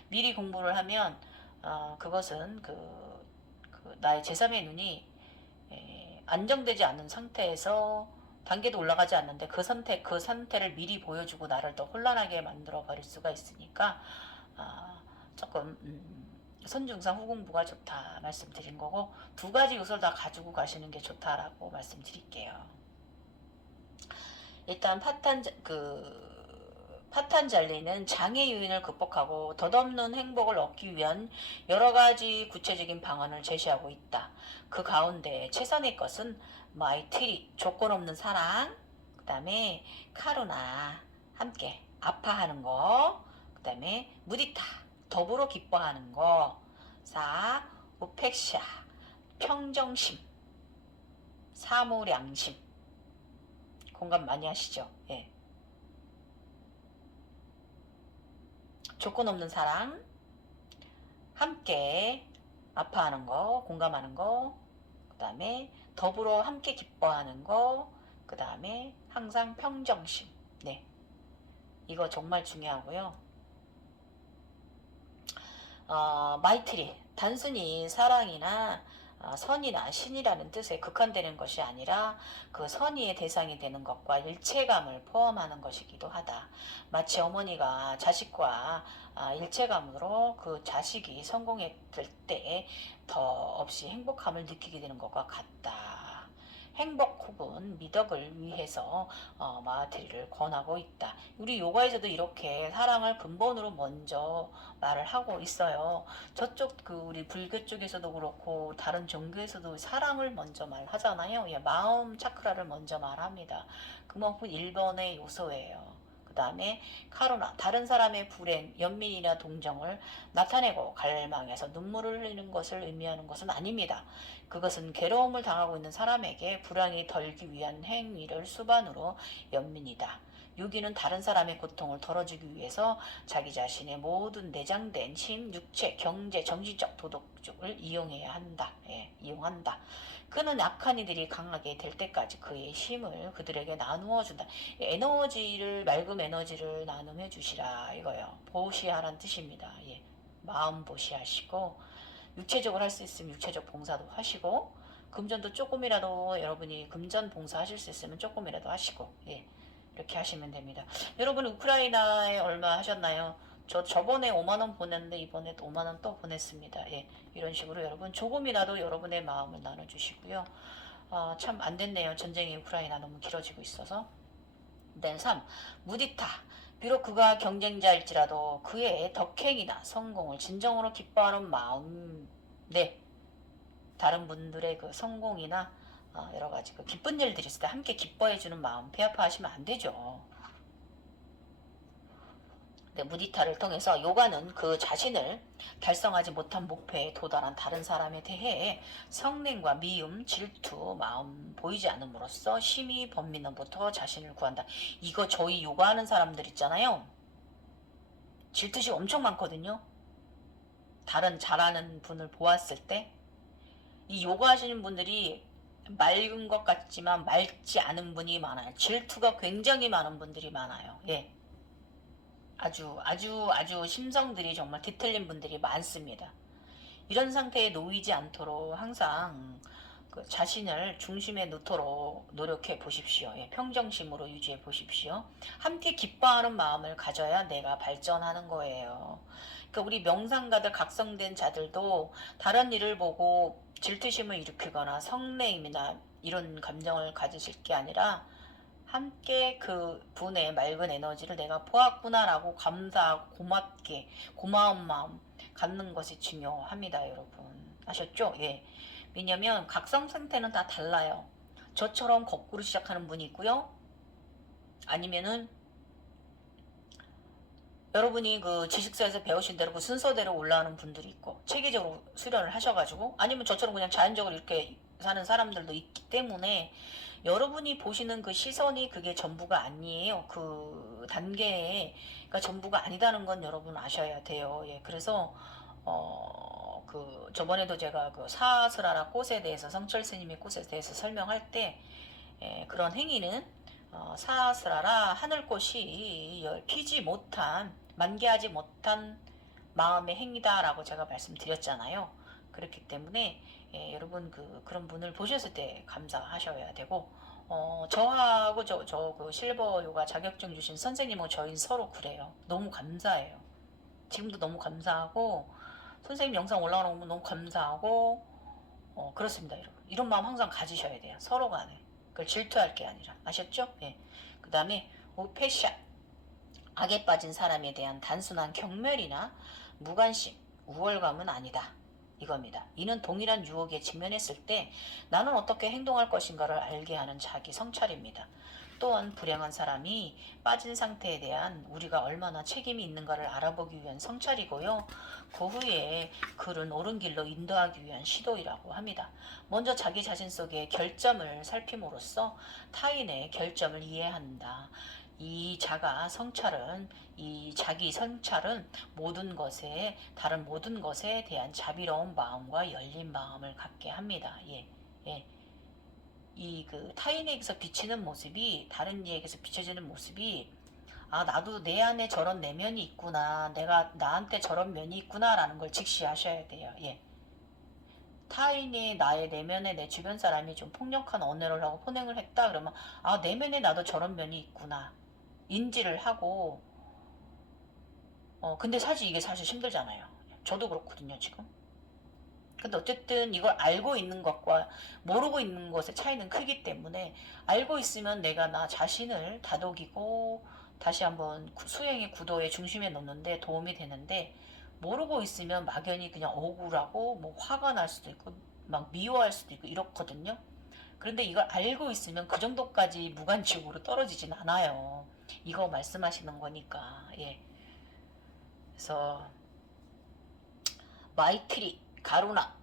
미리 공부를 하면 그것은 그 나의 제3의 눈이 안정되지 않은 상태에서 단계도 올라가지 않는데, 그 상태를 미리 보여주고 나를 더 혼란하게 만들어 버릴 수가 있으니까, 조금 선중상 후공부가 좋다 말씀드린 거고, 두 가지 요소를 다 가지고 가시는 게 좋다라고 말씀드릴게요. 일단 파탄잘리는 장애 요인을 극복하고 덧없는 행복을 얻기 위한 여러 가지 구체적인 방안을 제시하고 있다. 그 가운데 최선의 것은 마이트리, 조건 없는 사랑, 그 다음에 카루나, 함께 아파하는 거, 그 다음에 무디타, 더불어 기뻐하는 거, 우펙샤, 평정심, 사무량심. 공감 많이 하시죠? 예. 조건 없는 사랑, 함께 아파하는 거, 공감하는 거, 그 다음에 더불어 함께 기뻐하는 거, 그 다음에 항상 평정심. 네, 이거 정말 중요하고요. 마이트리, 단순히 사랑이나 선이나 신이라는 뜻에 극한되는 것이 아니라 그 선의의 대상이 되는 것과 일체감을 포함하는 것이기도 하다. 마치 어머니가 자식과 일체감으로 그 자식이 성공했을 때 더 없이 행복함을 느끼게 되는 것과 같다. 행복 혹은 미덕을 위해서 마하트리를 권하고 있다. 우리 요가에서도 이렇게 사랑을 근본으로 먼저 말을 하고 있어요. 저쪽 우리 불교 쪽에서도 그렇고 다른 종교에서도 사랑을 먼저 말하잖아요. 예, 마음 차크라를 먼저 말합니다. 그만큼 1번의 요소예요. 그 다음에 카루나, 다른 사람의 불행, 연민이나 동정을 나타내고 갈망해서 눈물을 흘리는 것을 의미하는 것은 아닙니다. 그것은 괴로움을 당하고 있는 사람에게 불안이 덜기 위한 행위를 수반으로 연민이다. 유기는 다른 사람의 고통을 덜어주기 위해서 자기 자신의 모든 내장된 힘, 육체, 경제, 정신적, 도덕적을 이용해야 한다. 예, 이용한다. 그는 약한 이들이 강하게 될 때까지 그의 힘을 그들에게 나누어 준다. 맑은 에너지를 나눔해 주시라 이거요. 보시하란 뜻입니다. 예, 마음 보시하시고 육체적으로 할 수 있으면 육체적 봉사도 하시고 금전도 조금이라도 여러분이 금전 봉사하실 수 있으면 조금이라도 하시고 예, 이렇게 하시면 됩니다. 여러분 우크라이나에 얼마 하셨나요? 저번에 5만원 보냈는데 이번에 5만원 또 보냈습니다. 예, 이런 식으로 여러분 조금이라도 여러분의 마음을 나눠주시고요. 참 안됐네요. 전쟁이 우크라이나 너무 길어지고 있어서. 3. 무디타. 비록 그가 경쟁자일지라도 그의 덕행이나 성공을 진정으로 기뻐하는 마음, 네, 다른 분들의 그 성공이나 여러 가지 그 기쁜 일들이 있을 때 함께 기뻐해주는 마음, 배 아파하시면 안 되죠. 네, 무디타를 통해서 요가는 그 자신을 달성하지 못한 목표에 도달한 다른 사람에 대해 성냉과 미움, 질투, 마음 보이지 않음으로써 심히 번민으로부터 자신을 구한다. 이거 저희 요가하는 사람들 있잖아요. 질투심 엄청 많거든요. 다른 잘하는 분을 보았을 때 이 요가 하시는 분들이 맑은 것 같지만 맑지 않은 분이 많아요. 질투가 굉장히 많은 분들이 많아요. 예. 아주 심성들이 정말 뒤틀린 분들이 많습니다. 이런 상태에 놓이지 않도록 항상 그 자신을 중심에 놓도록 노력해 보십시오. 예, 평정심으로 유지해 보십시오. 함께 기뻐하는 마음을 가져야 내가 발전하는 거예요. 그러니까 우리 명상가들 각성된 자들도 다른 일을 보고 질투심을 일으키거나 성내임이나 이런 감정을 가지실 게 아니라 함께 그 분의 맑은 에너지를 내가 보았구나라고 감사하고 고맙게 고마운 마음 갖는 것이 중요합니다, 여러분. 아셨죠? 예. 왜냐면 각성 상태는 다 달라요. 저처럼 거꾸로 시작하는 분이 있고요. 아니면은 여러분이 그 지식사에서 배우신 대로 그 순서대로 올라오는 분들이 있고 체계적으로 수련을 하셔가지고 아니면 저처럼 그냥 자연적으로 이렇게 사는 사람들도 있기 때문에 여러분이 보시는 그 시선이 그게 전부가 아니에요. 그 단계가 전부가 아니다는 건 여러분 아셔야 돼요. 예, 그래서 그 저번에도 제가 그 사스라라 꽃에 대해서 성철 스님의 꽃에 대해서 설명할 때 그런 행위는 사스라라 하늘꽃이 피지 못한 만개하지 못한 마음의 행위다라고 제가 말씀드렸잖아요. 그렇기 때문에 여러분 그런 분을 보셨을 때 감사하셔야 되고 저하고 그 실버 요가 자격증 주신 선생님하고 저희는 서로 그래요. 너무 감사해요. 지금도 너무 감사하고 선생님 영상 올라오는 거 너무 감사하고 그렇습니다, 여러분. 이런 마음 항상 가지셔야 돼요. 서로 간에. 그걸 질투할 게 아니라. 아셨죠? 예. 그 다음에 오페샤. 악에 빠진 사람에 대한 단순한 경멸이나 무관심, 우월감은 아니다. 이겁니다. 이는 동일한 유혹에 직면했을 때 나는 어떻게 행동할 것인가를 알게 하는 자기 성찰입니다. 또한 불행한 사람이 빠진 상태에 대한 우리가 얼마나 책임이 있는가를 알아보기 위한 성찰이고요. 그 후에 그를 옳은 길로 인도하기 위한 시도이라고 합니다. 먼저 자기 자신 속의 결점을 살핌으로써 타인의 결점을 이해한다. 이 자기 성찰은 다른 모든 것에 대한 자비로운 마음과 열린 마음을 갖게 합니다. 예, 예. 그 타인에게서 비치는 모습이 다른 이에게서 비춰지는 모습이 나도 내 안에 저런 내면이 있구나, 내가 나한테 저런 면이 있구나라는 걸 직시하셔야 돼요. 예. 타인이 나의 내면에 내 주변 사람이 좀 폭력한 언어를 하고 폭행을 했다 그러면 내면에 나도 저런 면이 있구나 인지를 하고 근데 이게 사실 힘들잖아요. 저도 그렇거든요 지금. 근데 어쨌든 이걸 알고 있는 것과 모르고 있는 것의 차이는 크기 때문에 알고 있으면 내가 나 자신을 다독이고 다시 한번 수행의 구도의 중심에 놓는데 도움이 되는데, 모르고 있으면 막연히 그냥 억울하고 뭐 화가 날 수도 있고 막 미워할 수도 있고 이렇거든요. 그런데 이걸 알고 있으면 그 정도까지 무관심으로 떨어지진 않아요. 이거 말씀하시는 거니까. 예. 그래서 마이트리, 가루나,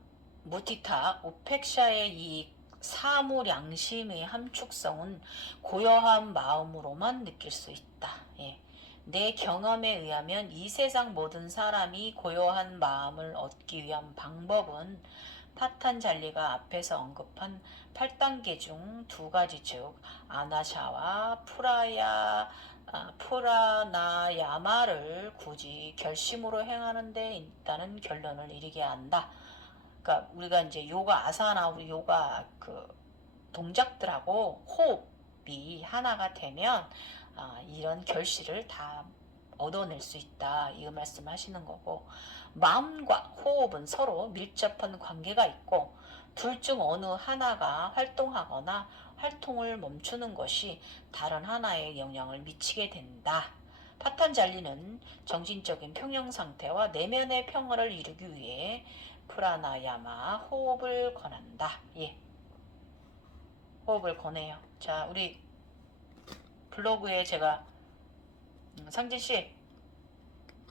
무티타, 우펙샤의 이 사무 양심의 함축성은 고요한 마음으로만 느낄 수 있다. 예. 내 경험에 의하면 이 세상 모든 사람이 고요한 마음을 얻기 위한 방법은 파탄잘리가 앞에서 언급한 8단계 중 두 가지, 즉 아나샤와 프라나야마를 굳이 결심으로 행하는 데 있다는 결론을 이르게 한다. 그러니까 우리가 이제 요가 아사나 우리 요가 그 동작들하고 호흡이 하나가 되면 이런 결실을 다 얻어낼 수 있다, 이 말씀하시는 거고, 마음과 호흡은 서로 밀접한 관계가 있고 둘 중 어느 하나가 활동하거나 활동을 멈추는 것이 다른 하나에 영향을 미치게 된다. 파탄잘리는 정신적인 평형 상태와 내면의 평화를 이루기 위해 프라나야마 호흡을 권한다. 예, 호흡을 권해요. 자, 우리 블로그에 제가 상진씨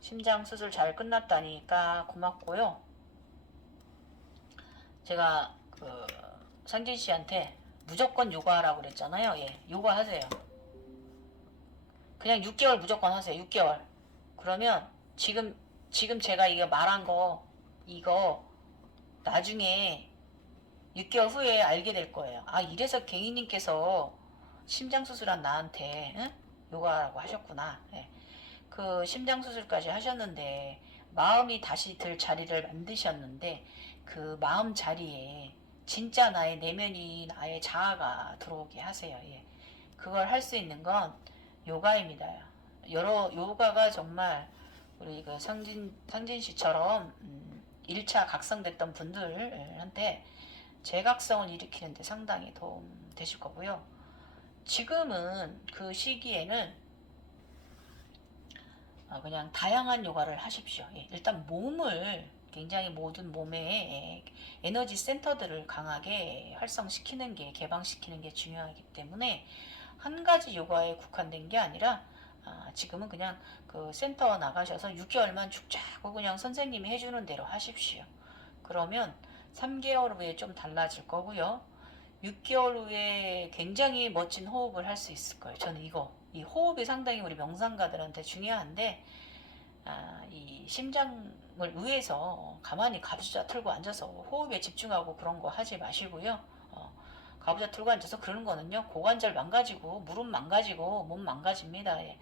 심장 수술 잘 끝났다니까 고맙고요. 제가 그 상진씨한테 무조건 요가하라고 그랬잖아요. 예, 요가 하세요. 그냥 6개월 무조건 하세요. 6개월. 그러면 지금 제가 이거 말한 거 이거 나중에 6개월 후에 알게 될 거예요. 아, 이래서 갱이님께서 심장수술한 나한테 응? 요가라고 하셨구나. 예. 그 심장수술까지 하셨는데 마음이 다시 들 자리를 만드셨는데 그 마음 자리에 진짜 나의 내면이, 나의 자아가 들어오게 하세요. 예. 그걸 할 수 있는 건 요가입니다. 여러 요가가 정말 우리 그 상진 씨처럼 1차 각성됐던 분들한테 재각성을 일으키는데 상당히 도움 되실 거고요. 지금은 그 시기에는 그냥 다양한 요가를 하십시오. 예, 일단 몸을 굉장히 모든 몸의 에너지 센터들을 강하게 활성시키는 게, 개방시키는 게 중요하기 때문에 한 가지 요가에 국한된 게 아니라 지금은 그냥 그 센터 나가셔서 6개월만 죽자고 그냥 선생님이 해주는 대로 하십시오. 그러면 3개월 후에 좀 달라질 거고요. 6개월 후에 굉장히 멋진 호흡을 할 수 있을 거예요. 저는 이 호흡이 상당히 우리 명상가들한테 중요한데, 이 심장을 위해서 가만히 가부좌 틀고 앉아서 호흡에 집중하고 그런 거 하지 마시고요. 가부좌 틀고 앉아서 그러는 거는요, 고관절 망가지고 무릎 망가지고 몸 망가집니다. 예.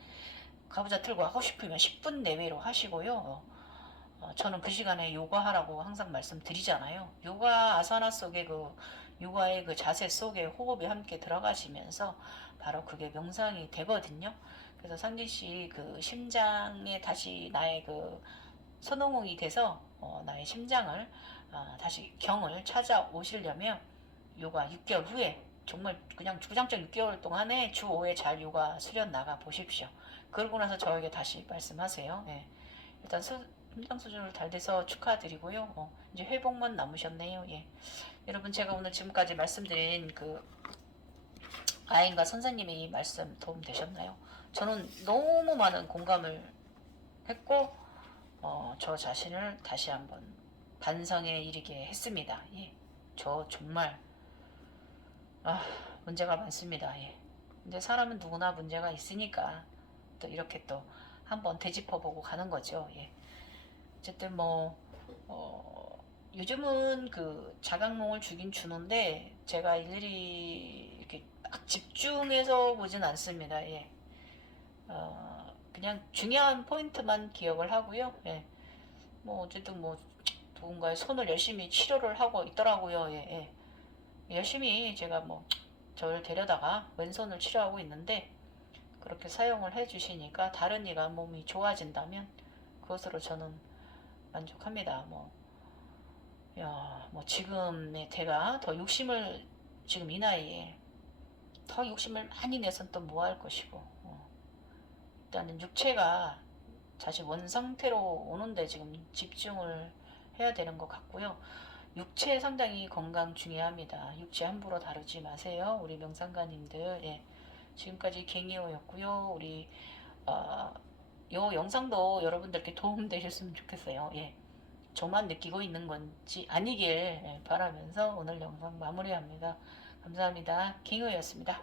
가부좌 틀고 하고 싶으면 10분 내외로 하시고요. 저는 그 시간에 요가하라고 항상 말씀드리잖아요. 요가 아사나 속에 그 요가의 그 자세 속에 호흡이 함께 들어가시면서 바로 그게 명상이 되거든요. 그래서 상진 씨 그 심장에 다시 나의 그 선호공이 돼서 나의 심장을 다시 경을 찾아오시려면 요가 6개월 후에 정말 그냥 주장적 6개월 동안에 주 5회 잘 요가 수련 나가 보십시오. 그러고 나서 저에게 다시 말씀하세요. 예. 일단 심장 수준을 잘 돼서 축하드리고요. 이제 회복만 남으셨네요. 예. 여러분, 제가 오늘 지금까지 말씀드린 그 아인과 선생님의 이 말씀 도움 되셨나요? 저는 너무 많은 공감을 했고 저 자신을 다시 한번 반성에 이르게 했습니다. 예. 저 정말 문제가 많습니다. 예. 근데 사람은 누구나 문제가 있으니까 또 이렇게 또 한번 되짚어보고 가는 거죠. 예. 어쨌든 뭐 요즘은 그 자각몽을 주긴 주는데 제가 일일이 이렇게 딱 집중해서 보진 않습니다. 예. 그냥 중요한 포인트만 기억을 하고요. 예. 뭐 어쨌든 뭐 누군가의 손을 열심히 치료를 하고 있더라고요. 예, 예. 열심히 제가 뭐 저를 데려다가 왼손을 치료하고 있는데 그렇게 사용을 해주시니까 다른 이가 몸이 좋아진다면 그것으로 저는 만족합니다. 뭐 야, 뭐 지금의 제가 더 욕심을 지금 이 나이에 더 욕심을 많이 내선 또 뭐 할 것이고 일단은 육체가 다시 원상태로 오는데 지금 집중을 해야 되는 것 같고요. 육체 상당히 건강 중요합니다. 육체 함부로 다루지 마세요. 우리 명상가님들. 예. 지금까지 갱이오였고요. 우리 어, 요 영상도 여러분들께 도움 되셨으면 좋겠어요. 예. 저만 느끼고 있는 건지 아니길 바라면서 오늘 영상 마무리합니다. 감사합니다. 갱이오였습니다.